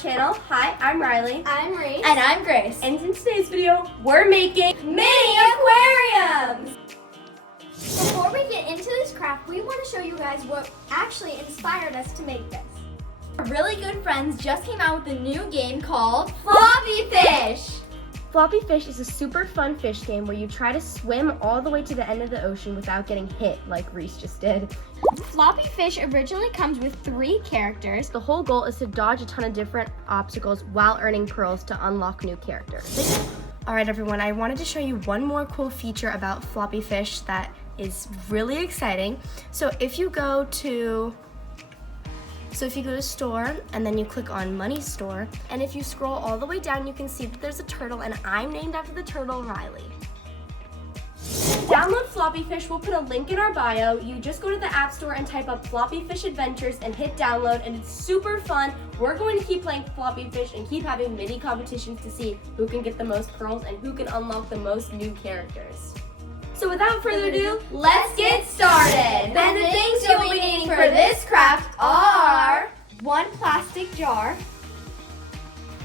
channel. Hi, I'm Riley. I'm Reese. And I'm Grace. And in today's video, we're making mini aquariums! Before we get into this craft, we want to show you guys what actually inspired us to make this. Our really good friends just came out with a new game called Floppy Fish. Floppy Fish is a super fun fish game where you try to swim all the way to the end of the ocean without getting hit like Reese just did. Floppy Fish originally comes with 3 characters. The whole goal is to dodge a ton of different obstacles while earning pearls to unlock new characters. Alright everyone, I wanted to show you one more cool feature about Floppy Fish that is really exciting. So if you go to store and then you click on money store, and if you scroll all the way down you can see that there's a turtle, and I'm named after the turtle, Riley. Download Floppy Fish. We'll put a link in our bio. You just go to the App Store and type up Floppy Fish Adventures and hit download, and it's super fun. We're going to keep playing Floppy Fish and keep having mini competitions to see who can get the most pearls and who can unlock the most new characters. So without further ado, Let's get started. Then the things you'll be needing for this craft are 1 plastic jar,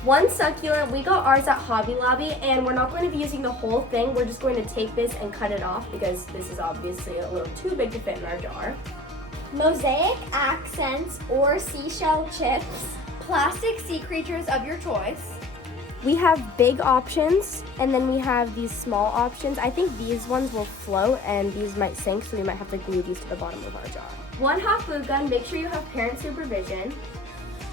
1 succulent. We got ours at Hobby Lobby, and we're not going to be using the whole thing. We're just going to take this and cut it off because this is obviously a little too big to fit in our jar. mosaic accents or seashell chips, plastic sea creatures of your choice. We have big options, and then we have these small options. I think these ones will float, and these might sink, so we might have to glue these to the bottom of our jar. 1 hot glue gun. Make sure you have parent supervision.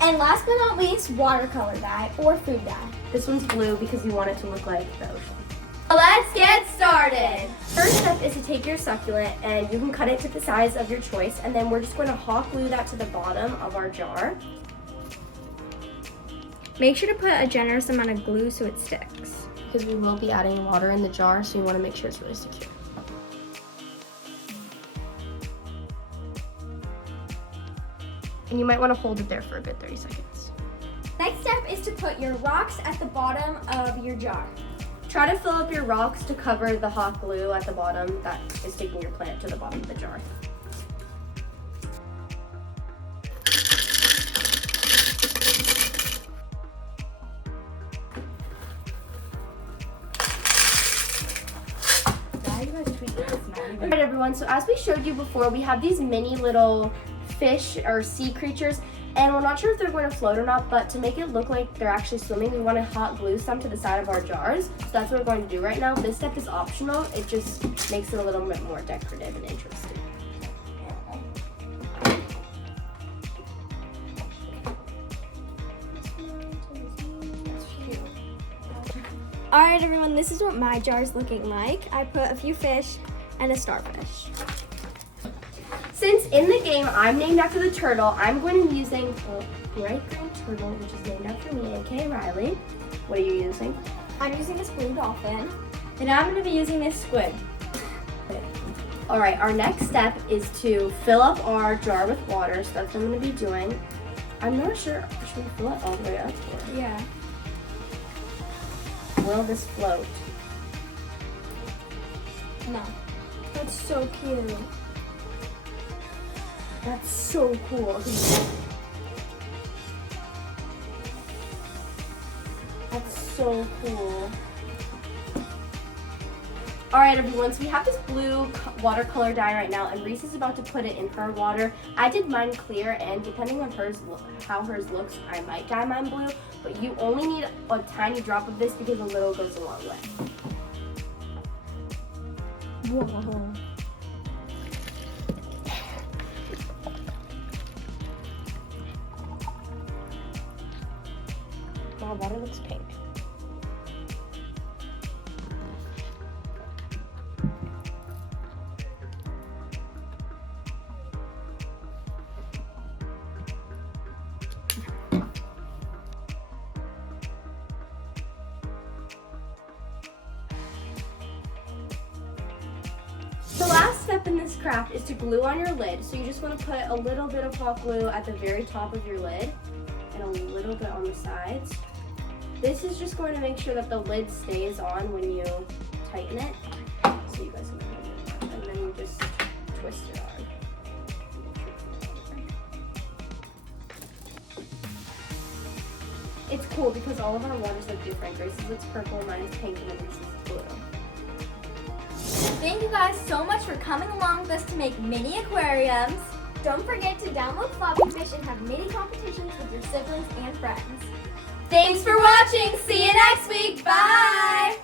And last but not least, watercolor dye or food dye. This one's blue because we want it to look like the ocean. Let's get started. First step is to take your succulent, and you can cut it to the size of your choice, and then we're just going to hot glue that to the bottom of our jar. Make sure to put a generous amount of glue so it sticks. Because we will be adding water in the jar, so you want to make sure it's really secure. And you might want to hold it there for a good 30 seconds. Next step is to put your rocks at the bottom of your jar. Try to fill up your rocks to cover the hot glue at the bottom that is sticking your plant to the bottom of the jar. Alright everyone, so as we showed you before, we have these mini little fish or sea creatures, and we're not sure if they're going to float or not, but to make it look like they're actually swimming, we want to hot glue some to the side of our jars. So that's what we're going to do right now. This step is optional. It just makes it a little bit more decorative and interesting. Alright everyone, this is what my jar is looking like. I put a few fish and a starfish. Since in the game I'm named after the turtle, I'm going to be using a bright green turtle, which is named after me, aka Riley. What are you using? I'm using this blue dolphin. And I'm going to be using this squid. Alright, our next step is to fill up our jar with water, so that's what I'm going to be doing. I'm not sure, should we fill it all the way up? Or Yeah. will this float? No. That's so cute. That's so cool. That's so cool. Alright everyone, so we have this blue watercolor dye right now, and Reese is about to put it in her water. I did mine clear, and depending on how hers looks, I might dye mine blue, but you only need a tiny drop of this because a little goes a long way. Whoa. Wow, water looks pink. The last step in this craft is to glue on your lid. So you just want to put a little bit of hot glue at the very top of your lid and a little bit on the sides. This is just going to make sure that the lid stays on when you tighten it. So you guys can, and then you just twist it on. it's cool because all of our waters look different. Grace's looks purple, mine is pink, and then Grace's is blue. Thank you guys so much for coming along with us to make mini aquariums. Don't forget to download Floppy Fish and have mini competitions with your siblings and friends. Thanks for watching. See you next week. Bye.